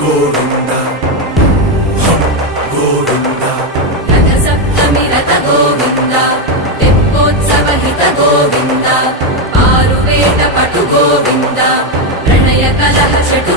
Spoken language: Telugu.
గోవింద హం గోవింద రథ సప్తమి రథ గోవింద తెప్పోత్సవ హిత గోవింద ఆరువేట పటు గోవింద ప్రణయ కలహ షట్